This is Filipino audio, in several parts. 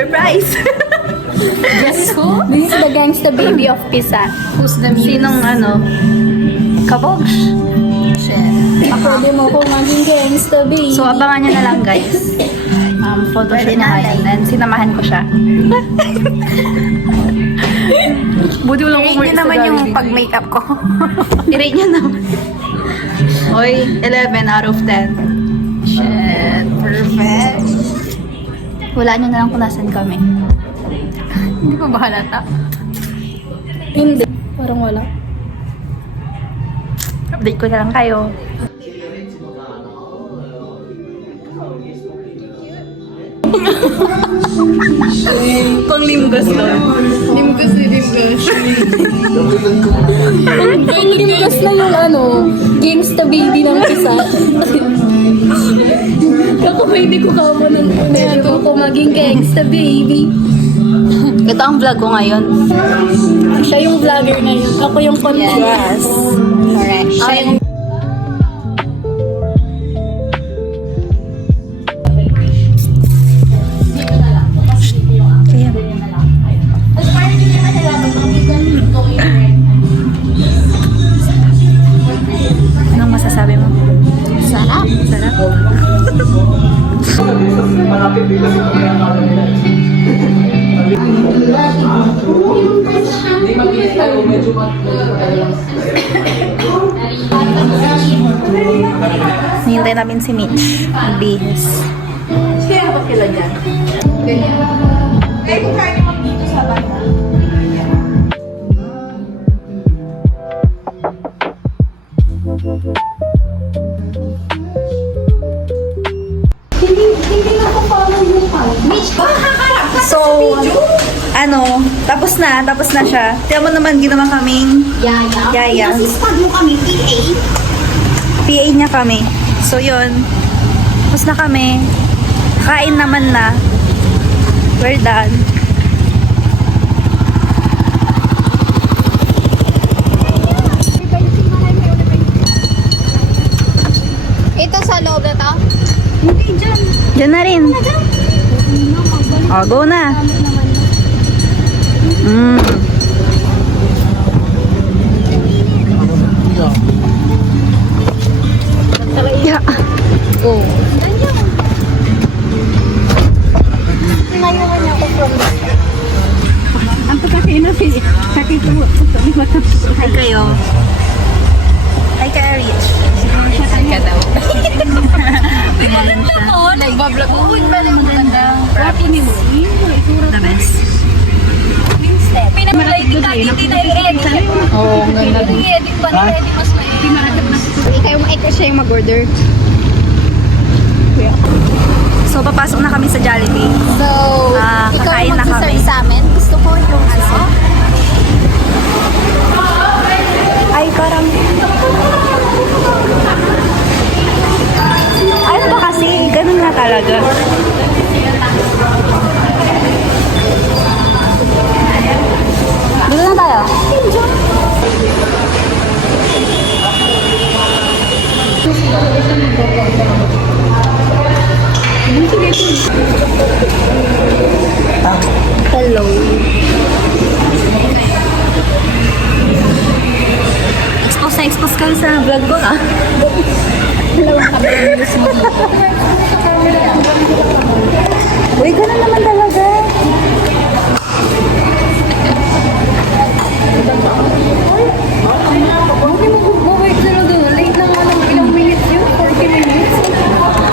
Surprise! Guess who? This is the gangsta baby of Pisa. Who's the muse? Sinong Kabogs? Shit. Pwede mo kung maging gangsta baby. So, abangan nyo na lang, guys. Photoshoot Pwede na na, ngayon. Then, sinamahan ko siya. Buti walang I-rate umuri nyo sa naman yung Jollibee. pag-makeup ko. I-rate nyo naman. Oy, 11 out of 10. Shit. Perfect. Wala nyo na lang kung nasan kami. Hindi pa ba halata? Hindi. Parang wala. Update ko na lang kayo. Pang limgas lang. Limgas. Ang limgas na yung gangsta baby ng Pisa. Kako hindi ko kamo ng pwede mo kung maging gangsta baby. Ito ang vlog ko ngayon. Siya yung vlogger na yun. Ako yung content. Yes. Correct. Ay, anong masasabi mo? Sarap. Sarap. Hintay namin si Mitch. Bihis. Kaya ba kila dyan? Ganyan. Eh, kung kaya naman dito sa banda. Hindi na ako parang yung Mitch, baka kakarap ka So, tapos na siya. Tiyan mo naman, ginawa kaming Yaya. Yaya. Kasi spag mo kami, PA. PA niya kami. So, yun. Tapos na kami. Kain naman na. We're done. Ito sa loob na to? Diyan na rin. Oh, go na. Yeah. Go. Ngayon niya ako from Ang pagkakaina si Sakit mo. Hi kayo. Hi ka, Rich. Hi ka daw. Pimalan siya. Oo, nagbablog. Uy, pala yung maganda. Wapo ni mo. The best. Pinamalay kita, hindi na i-edit. Oo, ang ganda. I-edit pa nila, edit mas may. Ikaw siya yung mag-order. So, papasok na kami sa Jollibee. So, ikaw kakain yung na kami. mag-serve sa amin. Gusto ko yung Ay, parang... Ano ba kasi? Ganun na talaga. Dito na tayo. Hello. Expose ka sa vlog ko, ha? Uy, ganun naman talaga.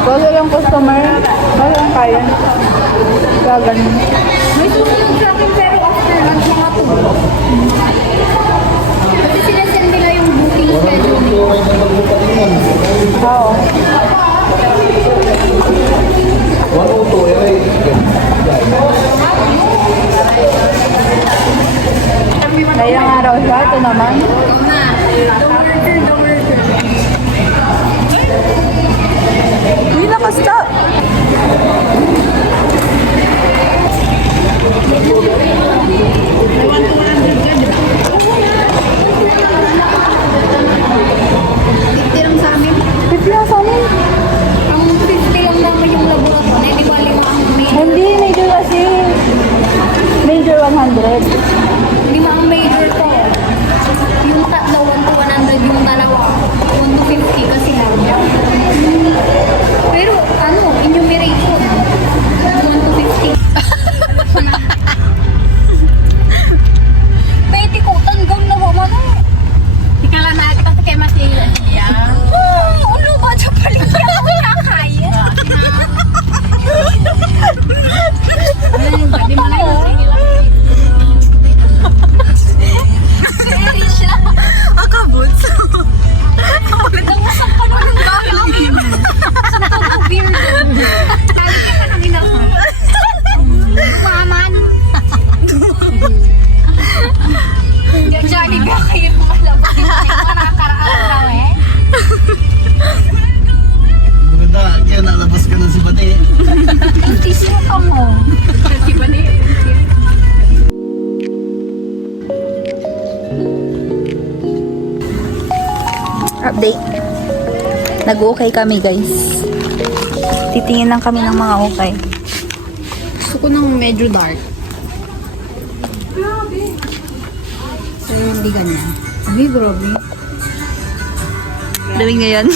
Wala lang customer. Wala lang kaya. Gagan. May susunod sa akin pero after lunch mga tubo. Kasi sinasend nila yung booking schedule. Oo. Ngayong araw siya, ito naman. Uy, nakastop! Tirang sa amin. 50 lang sa amin. update. Nag-okay kami, guys. Titingin lang kami ng mga okay. Gusto ko ng medyo dark. Pero hindi ganyan. Hindi, grabe. Lamig ngayon.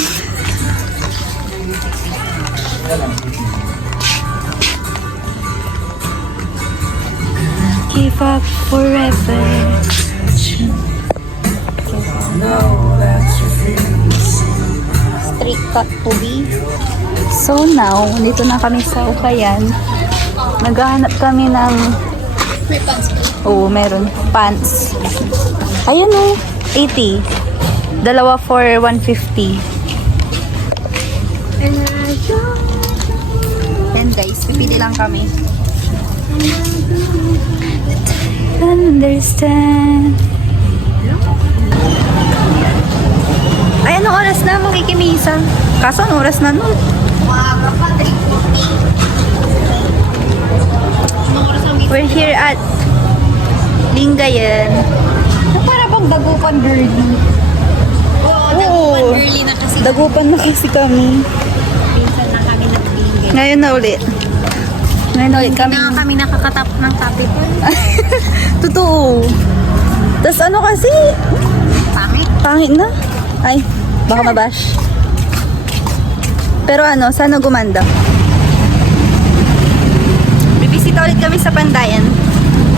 Give up forever. Street cut to be. So now, dito na kami sa Ukayan. Naghahanap kami ng... May pants ko. Oo, meron. Pants. Ayan o. 80. Dalawa for 150. Yan guys, pipili lang kami. Understand. Ay, anong oras na makikimisa? Kaso anong oras na nun? We're here at Lingayen. Para bang dagupan girly. Oo, Girly na kasi. dagupan na kasi kami. Minsan na kami nagbingay. Ngayon na ulit. Ngayon na ulit kami. Kami kami nakakatap ng capital. Totoo. Tapos ano kasi, Pangit. pangit na. Ay, baka mabash. Pero ano, sana gumanda. Bibisita ulit kami sa Pandayan.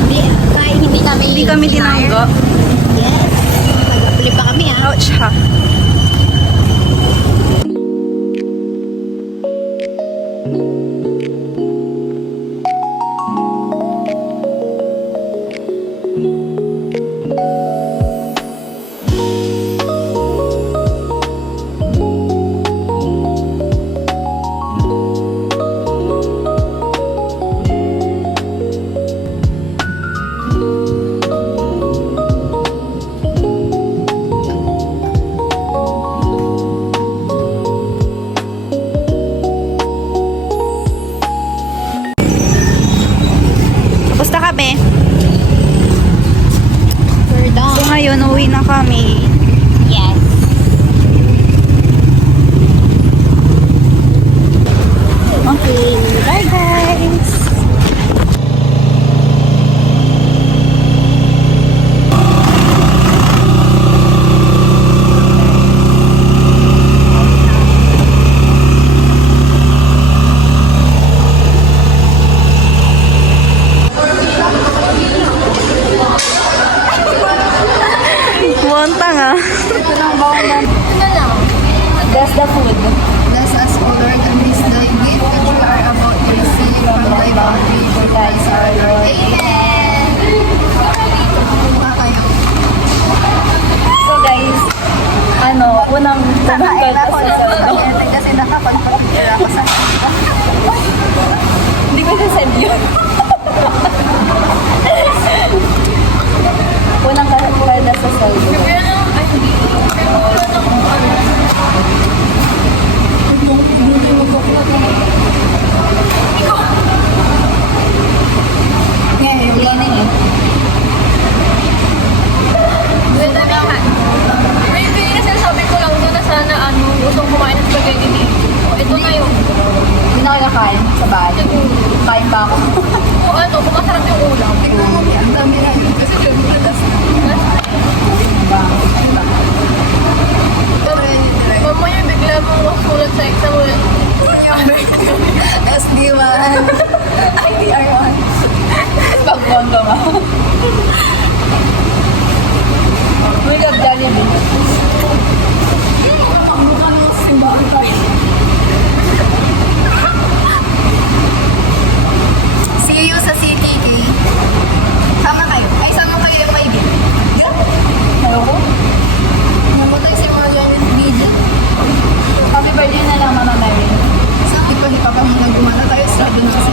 Hindi Hindi kami tinanggo. Yes. Pili pa kami Ouch ha. Tapos na kami. We're done. So ngayon, uwi na kami. Yes. Okay, bye guys! Buwantang ah. That's the food. Bless us, O Lord, and this thy gift which we are about to receive from thy bounty, for Christ our Lord. Amen. Kayo. So guys, unang Nakain ako sa ng saldo. kuryente kasi nakapagpapakira ako sa Hindi ko sasend yun. Unang kada sa saldo. Gustong kumain ng spaghetti dito. Ito na yun. Hindi na kayo nakain sa bahay. Kain pa ako. Kung ano, kung masarap yung ulam. Tingnan mo, ang dami na yun kasi syempre das Mamaya bigla mong masulat sa exam mo. SD1 IDR1 Pag-bondo ma. We love Jollibee. See you sa CTK. Sama kayo. Ay, sama kayo yung kaibigan. Ayoko. Namatay si Marian and Lydia. Happy birthday na lang, Mama Mary. Sabi ko, hindi pa kami nagumana tayo. Sabi na kasi